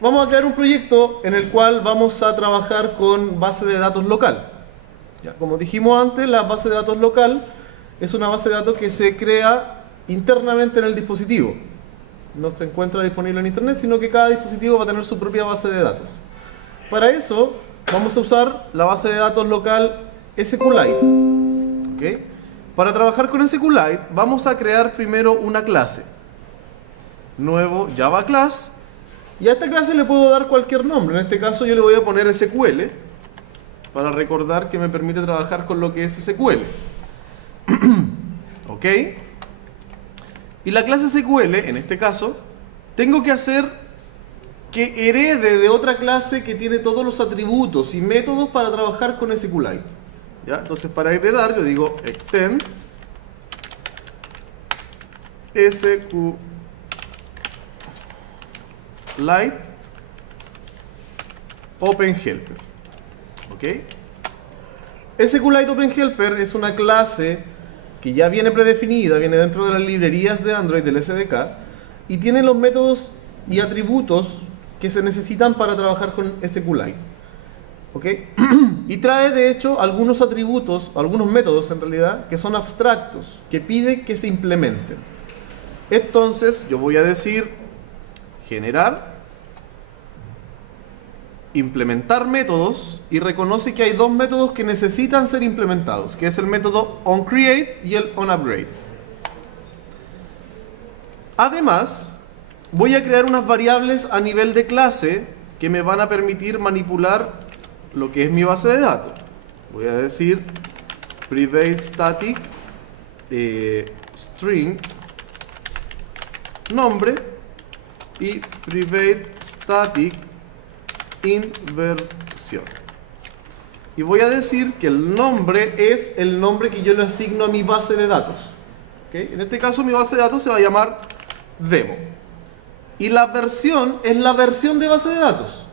vamos a crear un proyecto en el cual vamos a trabajar con base de datos local. Ya, como dijimos antes, la base de datos local es una base de datos que se crea internamente en el dispositivo. No se encuentra disponible en internet, sino que cada dispositivo va a tener su propia base de datos. Para eso vamos a usar la base de datos local SQLite. ¿Okay? Para trabajar con SQLite vamos a crear primero una clase. Nuevo Java Class. Y a esta clase le puedo dar cualquier nombre. En este caso yo le voy a poner SQL para recordar que me permite trabajar con lo que es SQL. ¿Ok? Y la clase SQL, en este caso, tengo que hacer que herede de otra clase que tiene todos los atributos y métodos para trabajar con SQLite. ¿Ya? Entonces, para heredar, yo digo extends SQLite OpenHelper. ¿Ok? SQLite OpenHelper es una clase que ya viene predefinida, viene dentro de las librerías de Android del SDK y tiene los métodos y atributos que se necesitan para trabajar con SQLite. ¿Ok? Y trae de hecho algunos atributos, algunos métodos en realidad, que son abstractos, que pide que se implementen. Entonces yo voy a decir generar, implementar métodos, y reconoce que hay dos métodos que necesitan ser implementados, que es el método onCreate y el onUpgrade. Además, voy a crear unas variables a nivel de clase que me van a permitir manipular lo que es mi base de datos. Voy a decir private static string nombre y private static inversión. Y voy a decir que el nombre es el nombre que yo le asigno a mi base de datos. ¿Okay? En este caso mi base de datos se va a llamar demo. Y la versión es la versión de base de datos.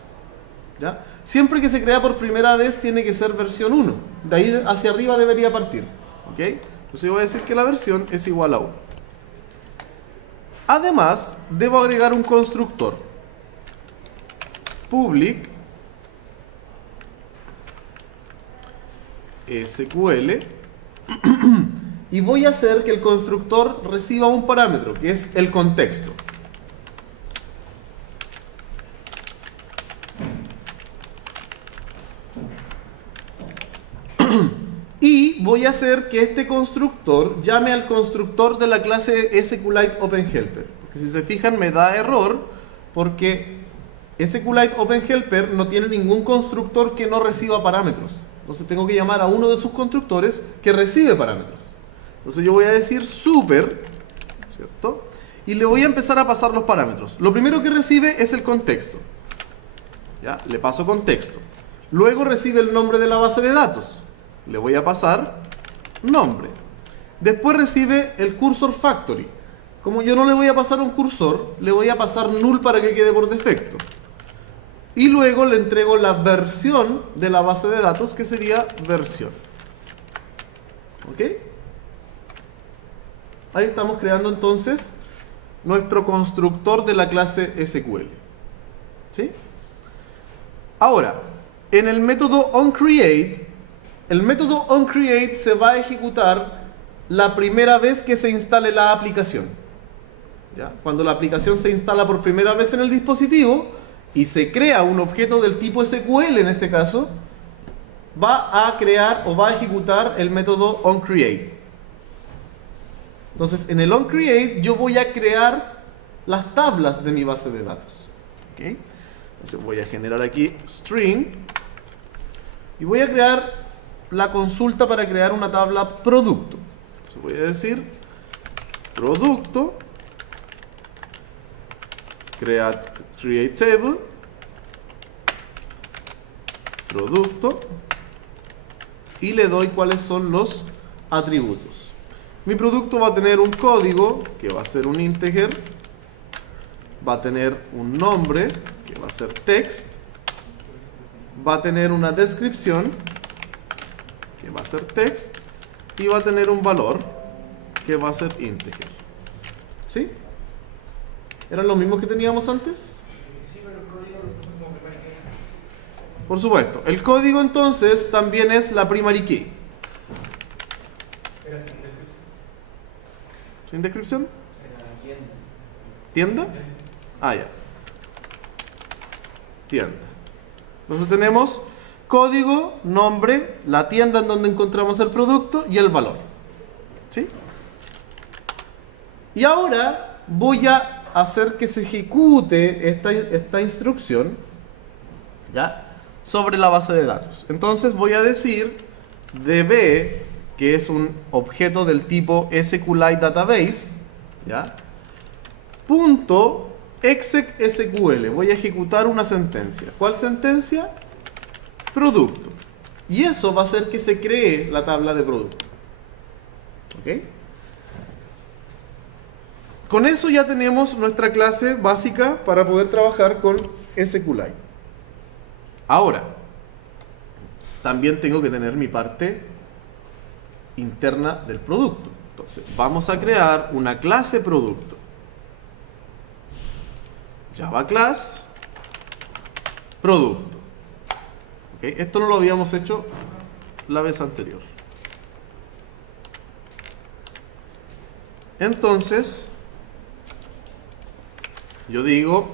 ¿Ya? Siempre que se crea por primera vez tiene que ser versión 1. De ahí hacia arriba debería partir. ¿Okay? Entonces yo voy a decir que la versión es igual a 1. Además, debo agregar un constructor. Public SQL y voy a hacer que el constructor reciba un parámetro que es el contexto. Y voy a hacer que este constructor llame al constructor de la clase SQLite OpenHelper. Porque si se fijan me da error porque SQLite OpenHelper no tiene ningún constructor que no reciba parámetros. Entonces tengo que llamar a uno de sus constructores que recibe parámetros. Entonces yo voy a decir super, ¿cierto? Y le voy a empezar a pasar los parámetros. Lo primero que recibe es el contexto. ¿Ya? Le paso contexto. Luego recibe el nombre de la base de datos. Le voy a pasar nombre. Después recibe el cursor factory. Como yo no le voy a pasar un cursor, le voy a pasar null para que quede por defecto. Y luego le entrego la versión de la base de datos, que sería versión. ¿Ok? Ahí estamos creando entonces nuestro constructor de la clase SQL. ¿Sí? Ahora, en el método onCreate, el método onCreate se va a ejecutar la primera vez que se instale la aplicación. ¿Ya? Cuando la aplicación se instala por primera vez en el dispositivo y se crea un objeto del tipo SQL en este caso, va a crear o va a ejecutar el método onCreate. Entonces en el onCreate yo voy a crear las tablas de mi base de datos. ¿Okay? Entonces voy a generar aquí string y voy a crear la consulta para crear una tabla producto. Entonces voy a decir producto create table producto y le doy cuáles son los atributos. Mi producto va a tener un código que va a ser un integer, va a tener un nombre que va a ser text, va a tener una descripción que va a ser text y va a tener un valor que va a ser integer. ¿Sí? ¿Eran los mismos que teníamos antes? Sí, pero Por supuesto. El código entonces también es la primary key. ¿Sin descripción? ¿Tienda? Ah, ya. Tienda. Entonces tenemos código, nombre, la tienda en donde encontramos el producto y el valor. ¿Sí? Y ahora voy a hacer que se ejecute esta instrucción, ¿ya?, sobre la base de datos. Entonces voy a decir db, que es un objeto del tipo SQLite Database, ¿ya?, punto exec SQL. Voy a ejecutar una sentencia. ¿Cuál sentencia? Producto. Y eso va a hacer que se cree la tabla de producto. ¿Ok? Con eso ya tenemos nuestra clase básica para poder trabajar con SQLite. Ahora, también tengo que tener mi parte interna del producto. Entonces, vamos a crear una clase producto. Java Class Producto. ¿Okay? Esto no lo habíamos hecho la vez anterior. Entonces, yo digo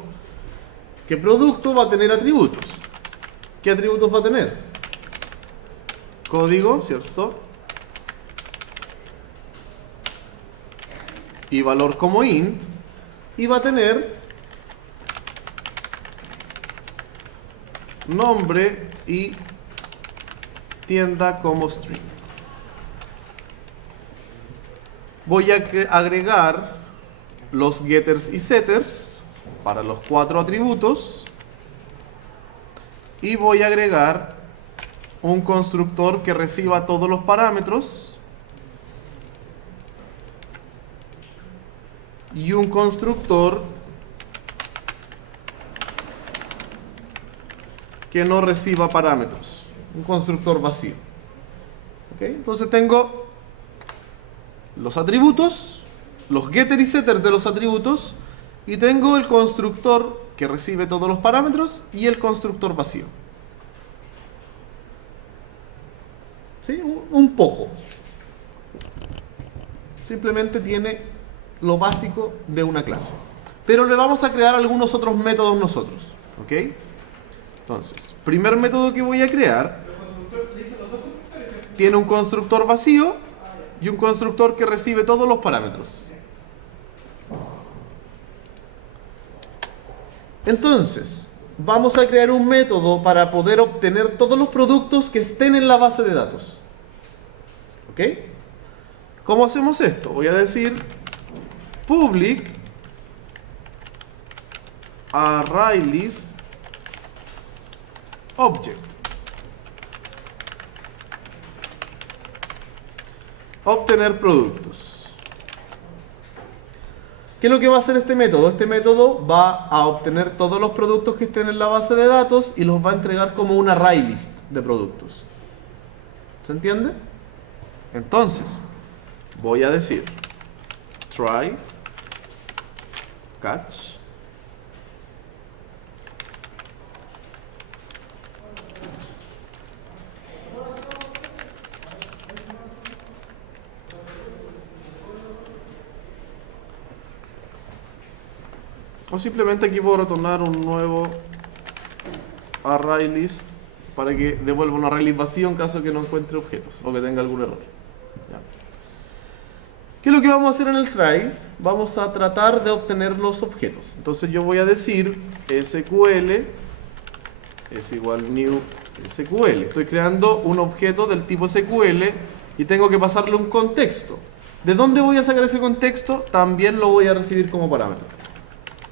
que producto va a tener atributos. ¿Qué atributos va a tener? Código, ¿cierto? Y valor como int. Y va a tener nombre y tienda como string. Voy a agregar los getters y setters para los 4 atributos. Y voy a agregar un constructor que reciba todos los parámetros. Y un constructor que no reciba parámetros. Un constructor vacío. ¿Okay? Entonces tengo los atributos, los getter y setter de los atributos, y tengo el constructor que recibe todos los parámetros y el constructor vacío. ¿Sí? Un pojo. Simplemente tiene lo básico de una clase. Pero le vamos a crear algunos otros métodos nosotros. ¿Ok? Entonces, primer método que voy a crear tiene un constructor vacío y un constructor que recibe todos los parámetros. Entonces, vamos a crear un método para poder obtener todos los productos que estén en la base de datos. ¿Ok? ¿Cómo hacemos esto? Voy a decir public ArrayList object. Obtener productos. ¿Qué es lo que va a hacer este método? Este método va a obtener todos los productos que estén en la base de datos y los va a entregar como un ArrayList de productos. ¿Se entiende? Entonces, voy a decir try catch o simplemente aquí puedo retornar un nuevo ArrayList para que devuelva un ArrayList vacío en caso de que no encuentre objetos o que tenga algún error. ¿Ya? ¿Qué es lo que vamos a hacer en el try? Vamos a tratar de obtener los objetos. Entonces yo voy a decir SQL es igual new SQL. Estoy creando un objeto del tipo SQL y tengo que pasarle un contexto. ¿De dónde voy a sacar ese contexto? También lo voy a recibir como parámetro.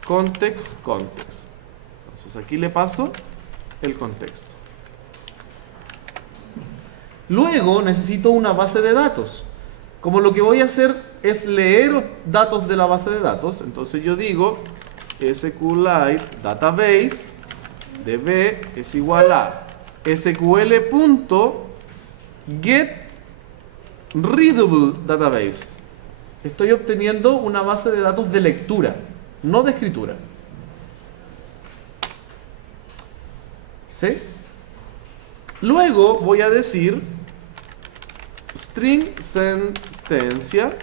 Context. Entonces aquí le paso el contexto. Luego necesito una base de datos. Como lo que voy a hacer es leer datos de la base de datos, entonces yo digo SQLite Database db es igual a SQL.getReadableDatabase. Estoy obteniendo una base de datos de lectura, no de escritura. ¿Sí? Luego voy a decir string sentencia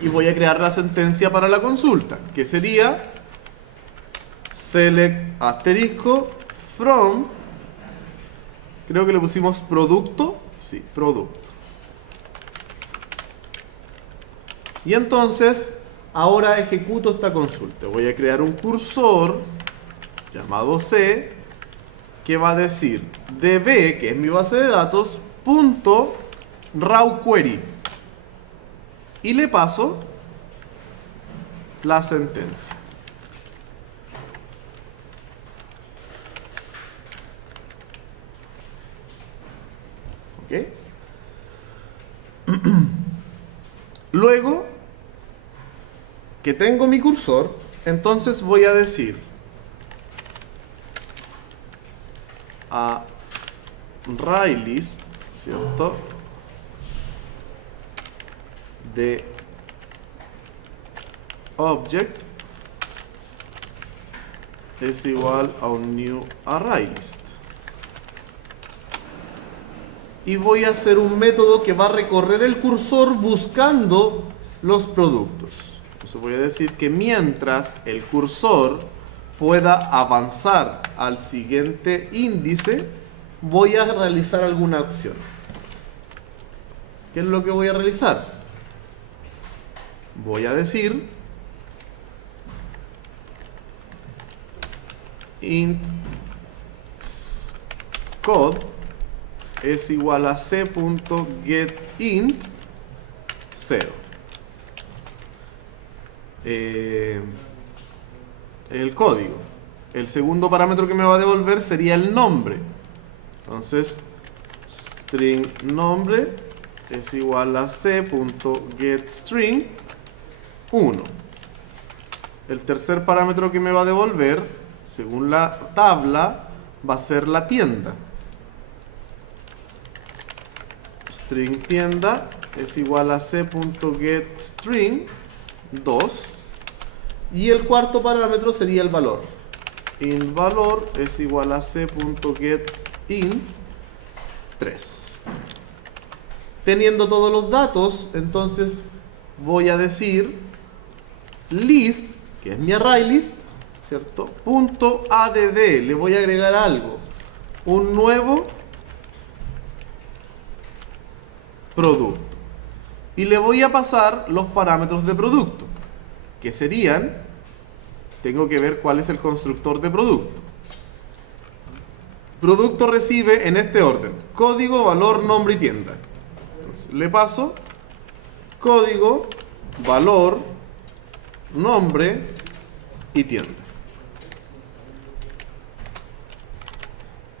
y voy a crear la sentencia para la consulta, que sería select asterisco from, creo que le pusimos producto, sí, producto. Y entonces, ahora ejecuto esta consulta. Voy a crear un cursor llamado C, que va a decir db, que es mi base de datos, punto raw query. Y le paso la sentencia. ¿Ok? Luego que tengo mi cursor, entonces voy a decir ArrayList, ¿cierto? De object es igual a un new ArrayList. Y voy a hacer un método que va a recorrer el cursor buscando los productos. Entonces voy a decir que mientras el cursor pueda avanzar al siguiente índice, voy a realizar alguna acción. ¿Qué es lo que voy a realizar? Voy a decir int code es igual a c.getInt 0. El código. El segundo parámetro que me va a devolver sería el nombre. Entonces, string nombre es igual a c.getString 1. El tercer parámetro que me va a devolver, según la tabla, va a ser la tienda. String tienda es igual a c.getString 2. Y el cuarto parámetro sería el valor. Int valor es igual a c.getInt 3. Teniendo todos los datos, entonces voy a decir list, que es mi ArrayList, ¿cierto? Punto add, le voy a agregar algo, un nuevo producto. Y le voy a pasar los parámetros de producto, que serían, tengo que ver cuál es el constructor de producto. Producto recibe en este orden: código, valor, nombre y tienda. Entonces, le paso código, valor, nombre y tienda.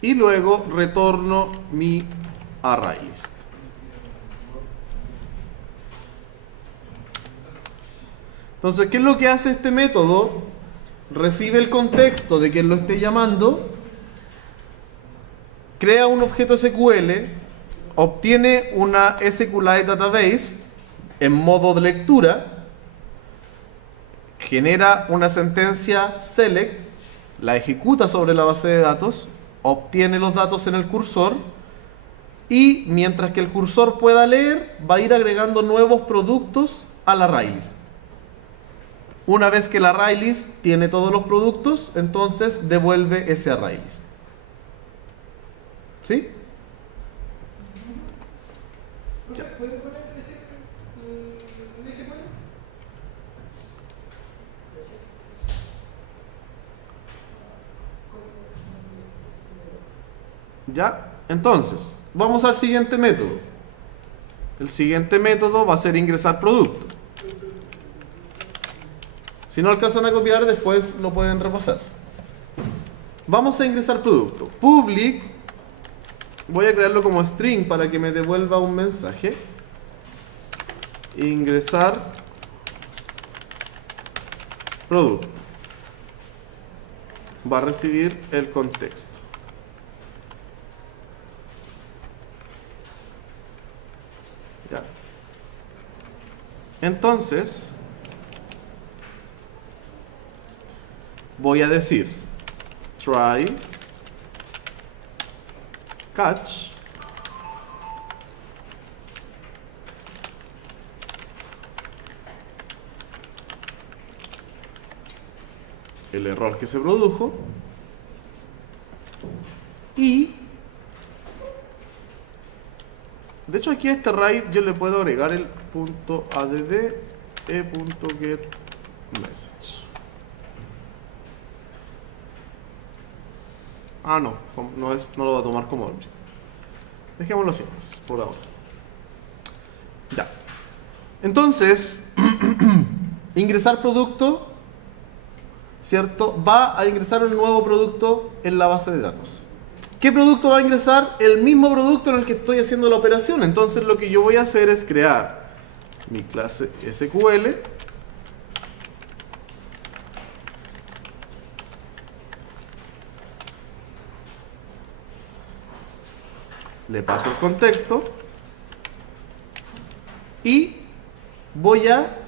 Y luego retorno mi ArrayList. Entonces, ¿qué es lo que hace este método? Recibe el contexto de quien lo esté llamando, crea un objeto SQL, obtiene una SQLite Database en modo de lectura, genera una sentencia select, la ejecuta sobre la base de datos, obtiene los datos en el cursor y mientras que el cursor pueda leer, va a ir agregando nuevos productos a la ArrayList. Una vez que la ArrayList tiene todos los productos, entonces devuelve ese ArrayList. ¿Sí? Ya. ¿Puede poner ese SQL? ¿Ya? Entonces, vamos al siguiente método. El siguiente método va a ser ingresar producto. Si no alcanzan a copiar, después lo pueden repasar. Vamos a ingresar producto. Public, voy a crearlo como string para que me devuelva un mensaje. Ingresar producto. Va a recibir el contexto. ¿Ya? Entonces, voy a decir try catch el error que se produjo y de hecho aquí a este RAID yo le puedo agregar el punto .add e.getMessage. Ah, no lo va a tomar como object. Dejémoslo así, pues, por ahora. Ya. Entonces, ingresar producto, ¿cierto? Va a ingresar un nuevo producto en la base de datos. ¿Qué producto va a ingresar? El mismo producto en el que estoy haciendo la operación. Entonces lo que yo voy a hacer es crear mi clase SQL. Le paso el contexto. Y voy a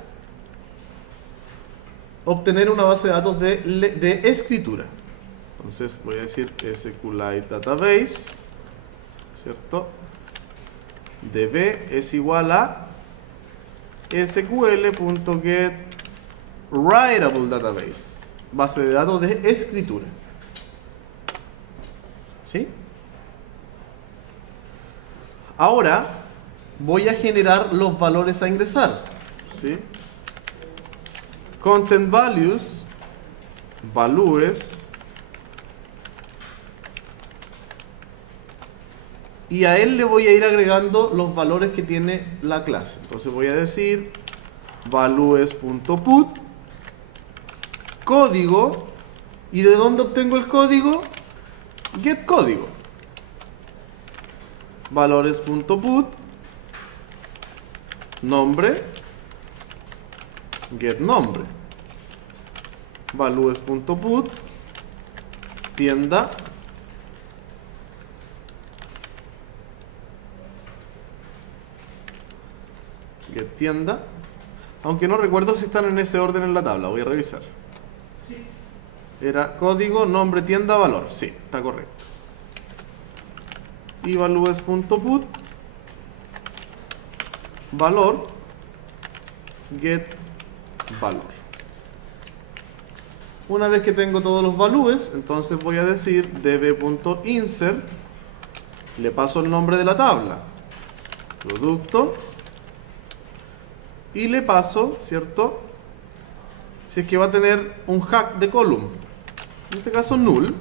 obtener una base de datos de escritura. Entonces voy a decir SQLite Database, ¿cierto? DB es igual a SQL.getWritable Database, base de datos de escritura. ¿Sí? Ahora voy a generar los valores a ingresar. ¿Sí? Content values, values, y a él le voy a ir agregando los valores que tiene la clase. Entonces voy a decir values.put código, ¿y de dónde obtengo el código? Get código. Valores.put nombre, get nombre. Values.put tienda, get tienda, aunque no recuerdo si están en ese orden en la tabla, voy a revisar. Sí. Era código, nombre, tienda, valor. Sí, está correcto. Y values.put valor, get valor. Una vez que tengo todos los values, entonces voy a decir db.insert, le paso el nombre de la tabla, producto, y le paso, ¿cierto? Si es que va a tener un hack de column, en este caso null,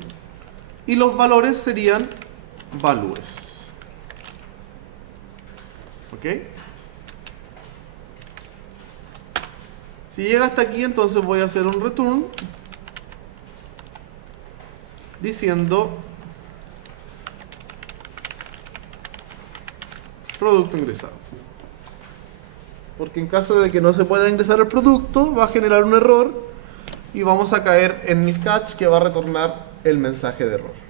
y los valores serían values. ¿Ok? Si llega hasta aquí, entonces voy a hacer un return diciendo producto ingresado. Porque en caso de que no se pueda ingresar el producto, va a generar un error y vamos a caer en el catch que va a retornar el mensaje de error.